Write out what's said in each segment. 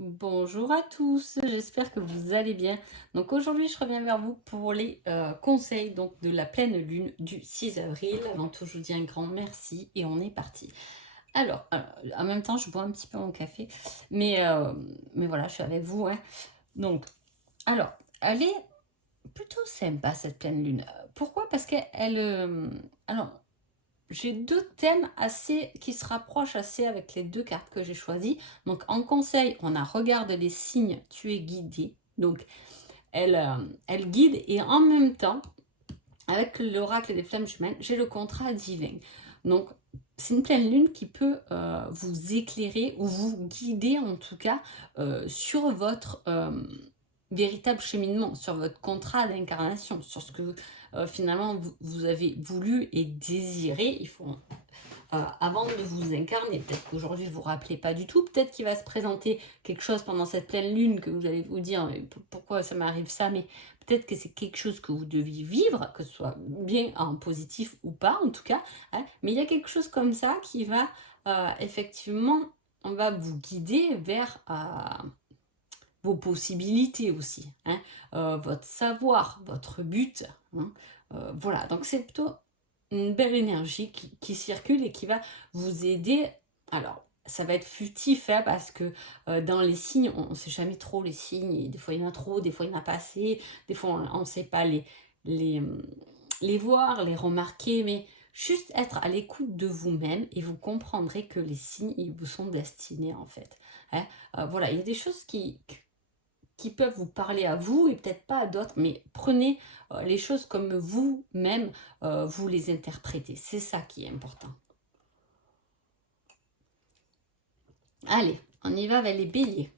Bonjour à tous, j'espère que vous allez bien. Donc aujourd'hui, je reviens vers vous pour les conseils donc, de la pleine lune du 6 avril. Avant tout, je vous dis un grand merci et on est parti. Alors, en même temps, je bois un petit peu mon café, mais, euh, mais voilà, je suis avec vous, hein. Donc, alors, elle est plutôt sympa cette pleine lune. Pourquoi? Parce qu'elle... alors, j'ai deux thèmes assez qui se rapprochent assez avec les deux cartes que j'ai choisies. Donc en conseil, on a regarde les signes, tu es guidé. Donc elle guide et en même temps, avec l'oracle des flammes jumelles, j'ai le contrat divin. Donc c'est une pleine lune qui peut vous éclairer ou vous guider en tout cas sur votre véritable cheminement, sur votre contrat d'incarnation, sur ce que finalement vous avez voulu et désiré. Il faut avant de vous incarner. Peut-être qu'aujourd'hui vous ne vous rappelez pas du tout, peut-être qu'il va se présenter quelque chose pendant cette pleine lune que vous allez vous dire mais pourquoi ça m'arrive ça, mais peut-être que c'est quelque chose que vous deviez vivre, que ce soit bien en positif ou pas en tout cas, hein, mais il y a quelque chose comme ça qui va effectivement, on va vous guider vers vos possibilités aussi, hein, votre savoir, votre but, hein, voilà, donc c'est plutôt une belle énergie qui circule et qui va vous aider. Alors, ça va être furtif hein, parce que dans les signes, on ne sait jamais trop les signes. Et des fois, il y en a trop, des fois, il y en a pas assez. Des fois, on ne sait pas les, les voir, les remarquer. Mais juste être à l'écoute de vous-même et vous comprendrez que les signes, ils vous sont destinés en fait. Hein. Voilà, il y a des choses qui peuvent vous parler à vous et peut-être pas à d'autres, mais prenez les choses comme vous-même vous les interprétez. C'est ça qui est important. Allez, on y va avec les béliers.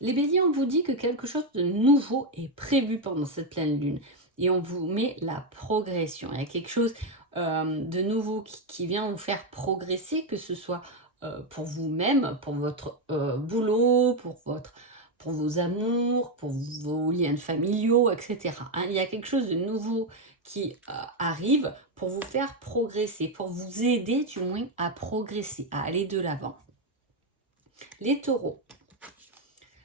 Les béliers, on vous dit que quelque chose de nouveau est prévu pendant cette pleine lune. Et on vous met la progression. Il y a quelque chose de nouveau qui vient vous faire progresser, que ce soit pour vous-même, pour votre boulot, pour vos amours, pour vos liens familiaux, etc. Hein, il y a quelque chose de nouveau qui arrive pour vous faire progresser, pour vous aider du moins à progresser, à aller de l'avant. Les taureaux.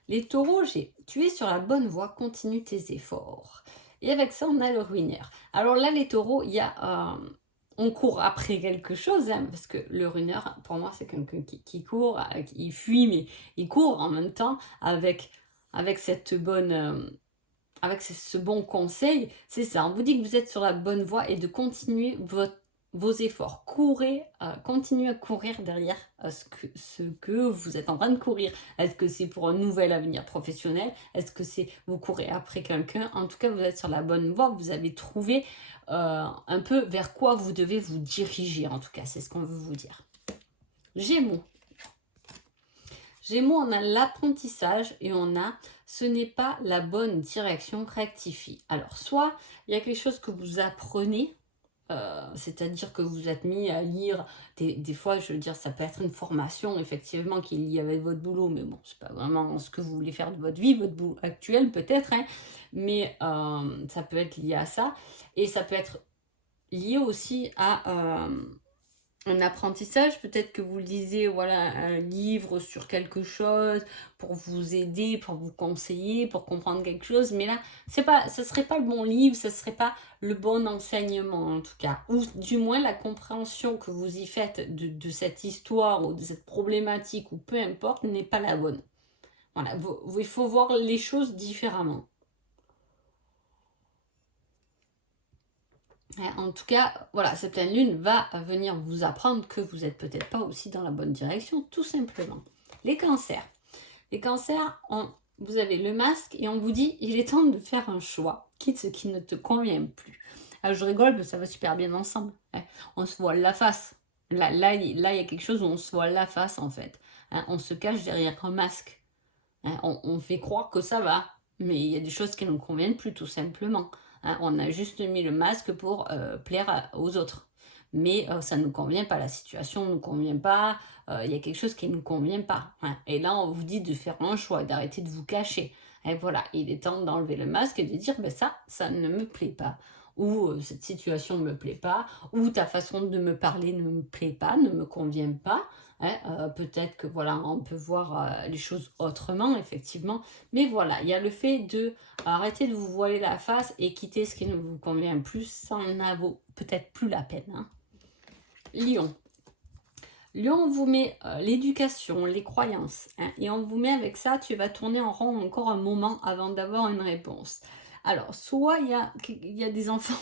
Les taureaux, tu es sur la bonne voie, continue tes efforts. Et avec ça, on a le ruineur. Alors là, les taureaux, il y a... on court après quelque chose, hein, parce que le ruineur, pour moi, c'est quelqu'un qui court, qui fuit, mais il court en même temps avec cette bonne... avec ce bon conseil, c'est ça, on vous dit que vous êtes sur la bonne voie et de continuer vos efforts. Courez, continuez à courir derrière ce que vous êtes en train de courir. Est-ce que c'est pour un nouvel avenir professionnel? Est-ce que c'est vous courez après quelqu'un? En tout cas, vous êtes sur la bonne voie, vous avez trouvé un peu vers quoi vous devez vous diriger. En tout cas, c'est ce qu'on veut vous dire. Gémeaux. Gémeaux, on a l'apprentissage et on a ce n'est pas la bonne direction, rectifie. Alors, soit il y a quelque chose que vous apprenez, c'est-à-dire que vous êtes mis à lire, des fois, je veux dire, ça peut être une formation, effectivement, qui est liée avec votre boulot, mais bon, c'est pas vraiment ce que vous voulez faire de votre vie, votre boulot actuel, peut-être, hein, mais ça peut être lié à ça, et ça peut être lié aussi à un apprentissage, peut-être que vous lisez voilà, un livre sur quelque chose pour vous aider, pour vous conseiller, pour comprendre quelque chose, mais là, ce ne serait pas le bon livre, ce ne serait pas le bon enseignement en tout cas, ou du moins la compréhension que vous y faites de cette histoire ou de cette problématique, ou peu importe, n'est pas la bonne. Voilà, il faut voir les choses différemment. En tout cas, voilà, cette pleine lune va venir vous apprendre que vous n'êtes peut-être pas aussi dans la bonne direction, tout simplement. Les cancers. Les cancers, vous avez le masque et on vous dit il est temps de faire un choix, quitte ce qui ne te convient plus. Alors je rigole, mais ça va super bien ensemble. Hein. On se voile la face. Là, il y a quelque chose où on se voile la face en fait. Hein. On se cache derrière un masque. Hein. On fait croire que ça va, mais il y a des choses qui ne nous conviennent plus tout simplement. Hein, on a juste mis le masque pour plaire aux autres. Mais ça ne nous convient pas, la situation ne nous convient pas, il y a quelque chose qui ne nous convient pas. Hein. Et là, on vous dit de faire un choix, d'arrêter de vous cacher. Et voilà, il est temps d'enlever le masque et de dire, ben ça ne me plaît pas. ou cette situation ne me plaît pas, ou ta façon de me parler ne me plaît pas, ne me convient pas. Hein, peut-être que voilà, on peut voir les choses autrement, effectivement. Mais voilà, il y a le fait de arrêter de vous voiler la face et quitter ce qui ne vous convient plus, ça n'en vaut peut-être plus la peine. Hein. Lion. Lion, on vous met l'éducation, les croyances, hein, et on vous met avec ça, tu vas tourner en rond encore un moment avant d'avoir une réponse. Alors, soit il y a des enfants,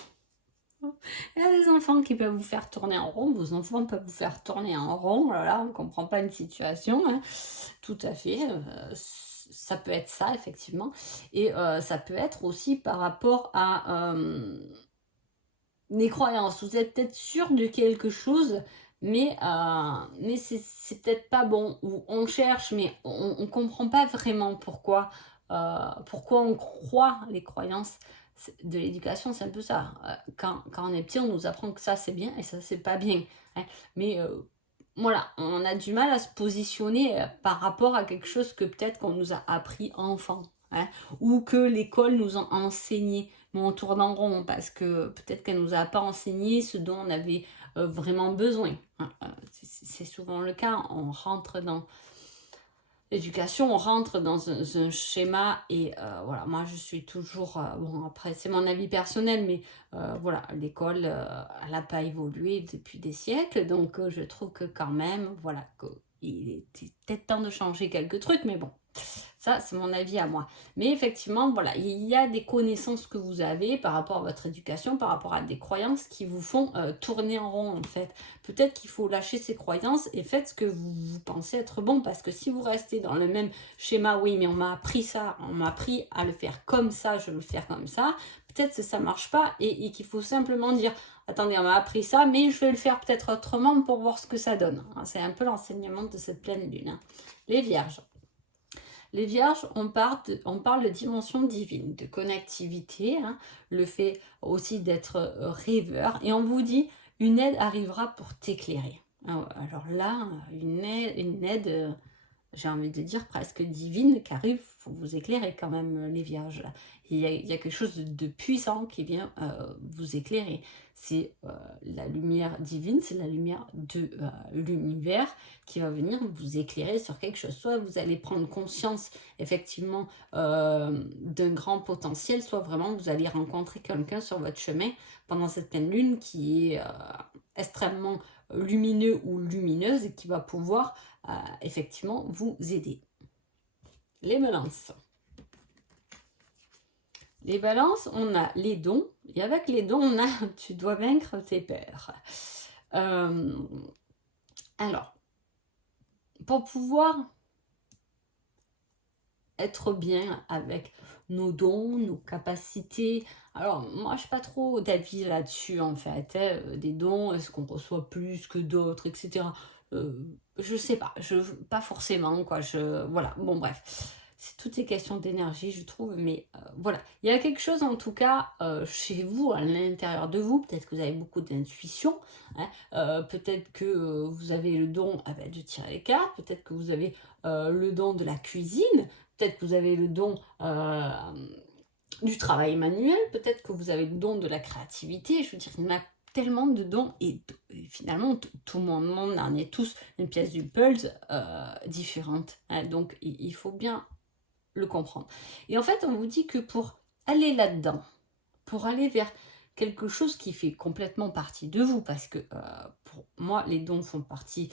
il y a des enfants qui peuvent vous faire tourner en rond, vos enfants peuvent vous faire tourner en rond, voilà, on ne comprend pas une situation, hein, tout à fait, ça peut être ça, effectivement, et ça peut être aussi par rapport à des croyances, vous êtes peut-être sûr de quelque chose, mais c'est peut-être pas bon, ou on cherche, mais on ne comprend pas vraiment pourquoi on croit les croyances de l'éducation, c'est un peu ça. Quand on est petit, on nous apprend que ça c'est bien et ça c'est pas bien. Hein. Mais voilà, on a du mal à se positionner par rapport à quelque chose que peut-être qu'on nous a appris enfant. Hein, ou que l'école nous a enseigné, mais on tourne en rond parce que peut-être qu'elle nous a pas enseigné ce dont on avait vraiment besoin. Hein. C'est souvent le cas, on rentre dans l'éducation, on rentre dans un schéma et voilà, moi je suis toujours, bon après c'est mon avis personnel, mais voilà, l'école, elle n'a pas évolué depuis des siècles, donc je trouve que quand même, voilà, il était peut-être temps de changer quelques trucs, mais bon, ça, c'est mon avis à moi. Mais effectivement, voilà, il y a des connaissances que vous avez par rapport à votre éducation, par rapport à des croyances qui vous font tourner en rond, en fait. Peut-être qu'il faut lâcher ces croyances et faites ce que vous pensez être bon, parce que si vous restez dans le même schéma, oui, mais on m'a appris ça, on m'a appris à le faire comme ça, je veux le faire comme ça, peut-être que ça ne marche pas et qu'il faut simplement dire, attendez, on m'a appris ça, mais je vais le faire peut-être autrement pour voir ce que ça donne. C'est un peu l'enseignement de cette pleine lune. Hein. Les vierges. Les vierges, on parle de dimension divine, de connectivité, hein, le fait aussi d'être rêveur. Et on vous dit, une aide arrivera pour t'éclairer. Alors là, une aide j'ai envie de dire presque divine qui arrive pour vous éclairer quand même, les vierges. Il y a quelque chose de puissant qui vient vous éclairer. C'est la lumière divine, c'est la lumière de l'univers qui va venir vous éclairer sur quelque chose. Soit vous allez prendre conscience effectivement d'un grand potentiel, soit vraiment vous allez rencontrer quelqu'un sur votre chemin pendant cette pleine lune qui est extrêmement lumineux ou lumineuse et qui va pouvoir effectivement vous aider. Les balances. Les balances, on a les dons, et avec les dons, on a tu dois vaincre tes peurs. Alors, pour pouvoir être bien avec nos dons, nos capacités. Alors, moi, je n'ai pas trop d'avis là-dessus, en fait. Hein. Des dons, est-ce qu'on reçoit plus que d'autres, etc. Je sais pas, pas forcément, quoi. Voilà, bon, bref. C'est toutes ces questions d'énergie, je trouve, mais voilà. Il y a quelque chose, en tout cas, chez vous, à l'intérieur de vous, peut-être que vous avez beaucoup d'intuition, hein, peut-être que vous avez le don de tirer les cartes, peut-être que vous avez le don de la cuisine, peut-être que vous avez le don du travail manuel, peut-être que vous avez le don de la créativité, je veux dire, il y en a tellement de dons et finalement tout le monde en est tous une pièce du puzzle différente, hein, donc il faut bien le comprendre. Et en fait, on vous dit que pour aller là-dedans, pour aller vers quelque chose qui fait complètement partie de vous, parce que pour moi, les dons font partie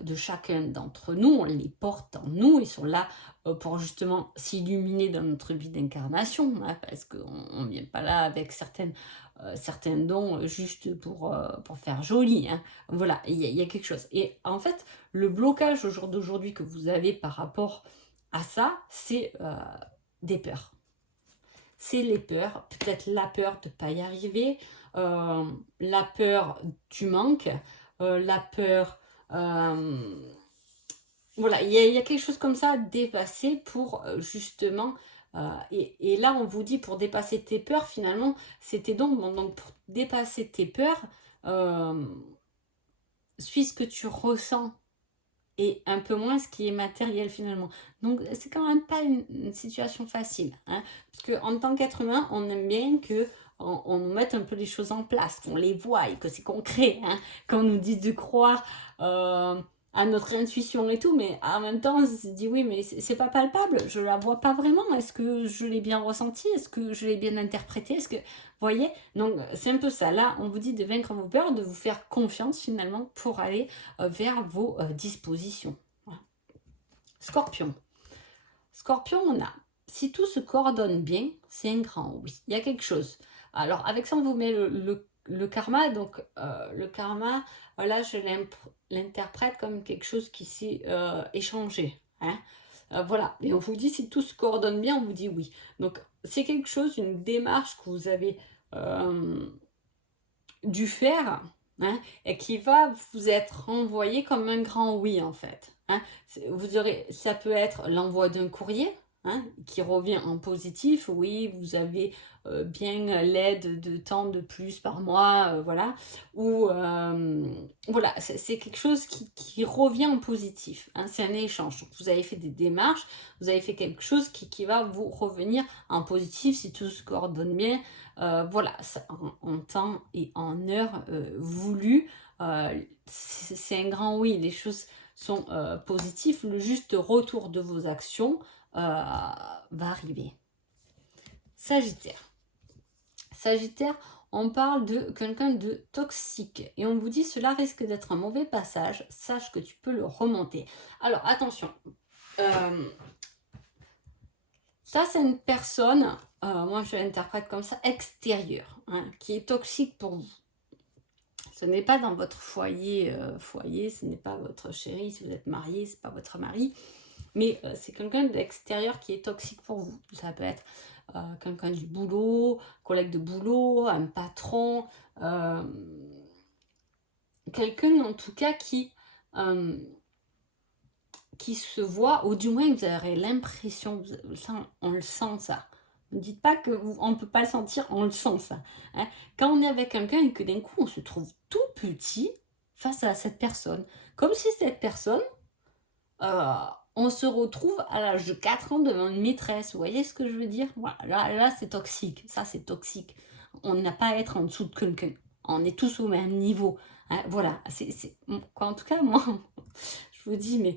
de chacun d'entre nous, on les porte en nous, ils sont là pour justement s'illuminer dans notre vie d'incarnation, hein, parce qu'on ne vient pas là avec certains dons juste pour faire joli. Hein. Voilà, il y a quelque chose. Et en fait, le blocage au jour d'aujourd'hui que vous avez par rapport à ça, c'est des peurs. C'est les peurs, peut-être la peur de ne pas y arriver, la peur du manque, la peur... voilà, il y a quelque chose comme ça à dépasser pour justement... et là, on vous dit, pour dépasser tes peurs, finalement, c'était donc pour dépasser tes peurs, suis ce que tu ressens et un peu moins ce qui est matériel finalement. Donc c'est quand même pas une situation facile, hein, parce qu'en tant qu'être humain, on aime bien que on nous mette un peu les choses en place, qu'on les voie, que c'est concret, hein, qu'on nous dise de croire à notre intuition et tout, mais en même temps, on se dit oui, mais c'est pas palpable, je la vois pas vraiment, est-ce que je l'ai bien ressenti, est-ce que je l'ai bien interprété, est-ce que, vous voyez, donc c'est un peu ça, là, on vous dit de vaincre vos peurs, de vous faire confiance finalement pour aller vers vos dispositions. Voilà. Scorpion. Scorpion, on a, si tout se coordonne bien, c'est un grand oui. Il y a quelque chose. Alors, avec ça, on vous met le karma. Donc, le karma, là, je l'interprète comme quelque chose qui s'est échangé. Hein. Voilà. Et on vous dit, si tout se coordonne bien, on vous dit oui. Donc, c'est quelque chose, une démarche que vous avez dû faire, hein, et qui va vous être renvoyé comme un grand oui, en fait. Hein. Ça peut être l'envoi d'un courrier, hein, qui revient en positif. Oui, vous avez bien l'aide de temps de plus par mois, voilà. Ou voilà, c'est quelque chose qui revient en positif. Hein, c'est un échange. Donc, vous avez fait des démarches, vous avez fait quelque chose qui va vous revenir en positif si tout se coordonne bien. Voilà, ça, en temps et en heure voulu, c'est un grand oui. Les choses sont positives. Le juste retour de vos actions va arriver. Sagittaire. Sagittaire, on parle de quelqu'un de toxique et on vous dit cela risque d'être un mauvais passage, sache que tu peux le remonter. Alors attention, ça c'est une personne, moi je l'interprète comme ça, extérieure, hein, qui est toxique pour vous. Ce n'est pas dans votre foyer, ce n'est pas votre chéri, si vous êtes marié, ce n'est pas votre mari, mais c'est quelqu'un d'extérieur qui est toxique pour vous. Ça peut être quelqu'un du boulot, collègue de boulot, un patron, quelqu'un en tout cas qui se voit, ou du moins vous aurez l'impression, on le sent ça. Ne dites pas qu'on ne peut pas le sentir, on le sent ça. Hein. Quand on est avec quelqu'un et que d'un coup on se trouve tout petit face à cette personne, comme si cette personne, on se retrouve à l'âge de 4 ans devant une maîtresse. Vous voyez ce que je veux dire? Voilà, là c'est toxique, ça c'est toxique. On n'a pas à être en dessous de quelqu'un. On est tous au même niveau. Hein. Voilà, en tout cas, moi, je vous dis, mais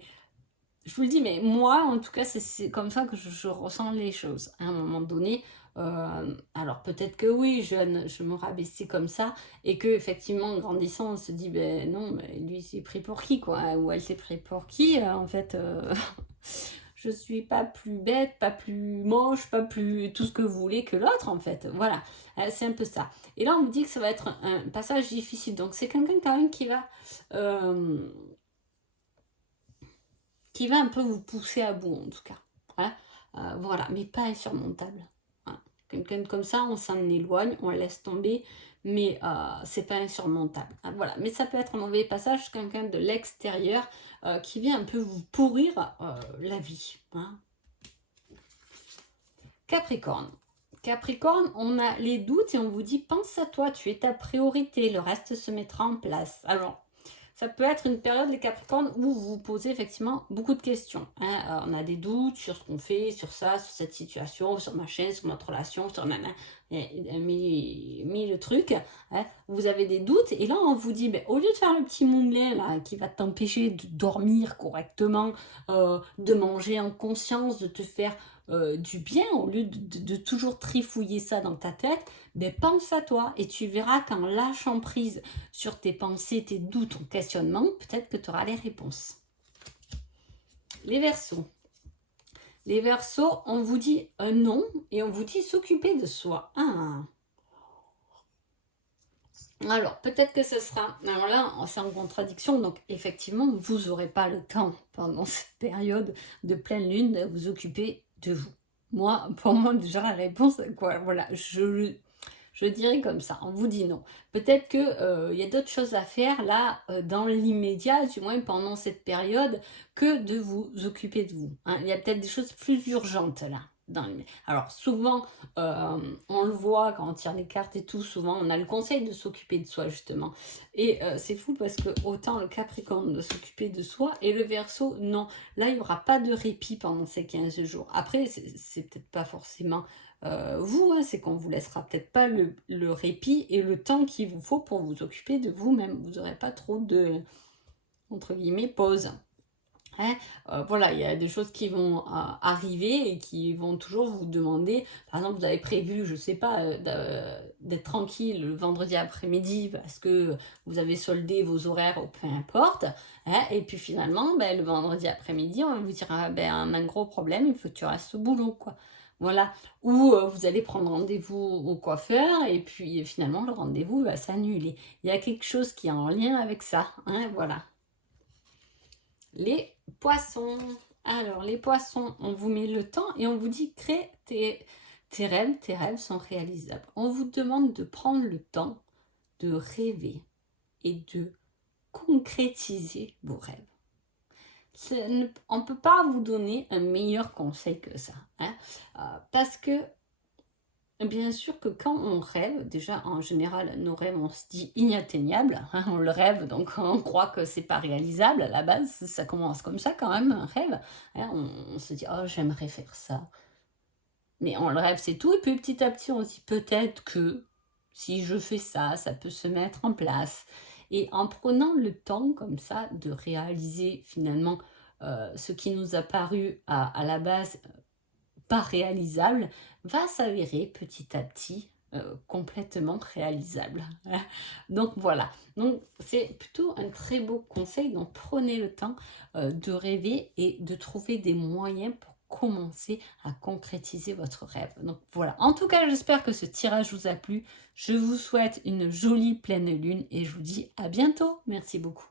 je vous le dis, mais moi, en tout cas, c'est comme ça que je ressens les choses. À un moment donné, alors peut-être que oui, jeune, je me rabaissais comme ça, et que effectivement, en grandissant, on se dit, ben non, mais lui, il s'est pris pour qui, quoi, ou elle s'est pris pour qui, en fait, je suis pas plus bête, pas plus moche, pas plus tout ce que vous voulez que l'autre, en fait. Voilà, c'est un peu ça. Et là, on me dit que ça va être un passage difficile. Donc, c'est quelqu'un quand même qui va un peu vous pousser à bout, en tout cas. Hein. Voilà, mais pas insurmontable. Hein. Quelqu'un comme ça, on s'en éloigne, on laisse tomber, mais c'est pas insurmontable. Hein. Voilà, mais ça peut être un mauvais passage, quelqu'un de l'extérieur qui vient un peu vous pourrir la vie. Hein. Capricorne. Capricorne, on a les doutes et on vous dit pense à toi, tu es ta priorité, le reste se mettra en place. Alors, ça peut être une période, les Capricornes, où vous vous posez effectivement beaucoup de questions. Hein. On a des doutes sur ce qu'on fait, sur ça, sur cette situation, sur ma chaîne, sur notre relation, sur nana, mille trucs. Hein. Vous avez des doutes et là on vous dit, ben, au lieu de faire le petit moulin là, qui va t'empêcher de dormir correctement, de manger en conscience, de te faire du bien, au lieu de toujours trifouiller ça dans ta tête, ben pense à toi et tu verras qu'en lâchant prise sur tes pensées, tes doutes, ton questionnement, peut-être que tu auras les réponses. Les Verseaux. Les Verseaux, on vous dit un non et on vous dit s'occuper de soi. Ah. Alors, peut-être que ce sera... Alors là, c'est en contradiction, donc effectivement, vous n'aurez pas le temps pendant cette période de pleine lune de vous occuper de vous. Moi, pour moi, déjà, la réponse, quoi, voilà, je dirais comme ça, on vous dit non. Peut-être qu'il y a d'autres choses à faire là, dans l'immédiat, du moins pendant cette période, que de vous occuper de vous. Hein. Il y a peut-être des choses plus urgentes là. dans les... Alors souvent, on le voit quand on tire les cartes et tout, souvent on a le conseil de s'occuper de soi justement. Et c'est fou parce que autant le Capricorne de s'occuper de soi et le Verseau, non. Là, il n'y aura pas de répit pendant ces 15 jours. Après, c'est peut-être pas forcément vous, hein, c'est qu'on vous laissera peut-être pas le répit et le temps qu'il vous faut pour vous occuper de vous-même. Vous n'aurez pas trop de, entre guillemets, pause. Hein, voilà, il y a des choses qui vont arriver et qui vont toujours vous demander, par exemple, vous avez prévu, je sais pas, d'être tranquille le vendredi après-midi parce que vous avez soldé vos horaires ou peu importe, hein, et puis finalement, ben, le vendredi après-midi, on va vous dire, ah, ben, on a un gros problème, il faut que tu restes au boulot, quoi. Voilà, ou vous allez prendre rendez-vous au coiffeur et puis finalement le rendez-vous va s'annuler. Il y a quelque chose qui est en lien avec ça, hein, voilà. Les poissons. Alors, les poissons, on vous met le temps et on vous dit crée tes rêves sont réalisables. On vous demande de prendre le temps de rêver et de concrétiser vos rêves. On ne peut pas vous donner un meilleur conseil que ça. Hein, parce que bien sûr que quand on rêve, déjà en général, nos rêves, on se dit inatteignables, hein, on le rêve, donc on croit que c'est pas réalisable à la base, ça commence comme ça quand même, un rêve, hein, on se dit, oh j'aimerais faire ça, mais on le rêve c'est tout, et puis petit à petit on se dit peut-être que si je fais ça, ça peut se mettre en place, et en prenant le temps comme ça de réaliser finalement ce qui nous a paru à la base pas réalisable, va s'avérer petit à petit complètement réalisable. Donc voilà, donc c'est plutôt un très beau conseil, donc prenez le temps de rêver et de trouver des moyens pour commencer à concrétiser votre rêve. Donc voilà, en tout cas j'espère que ce tirage vous a plu, je vous souhaite une jolie pleine lune et je vous dis à bientôt, merci beaucoup.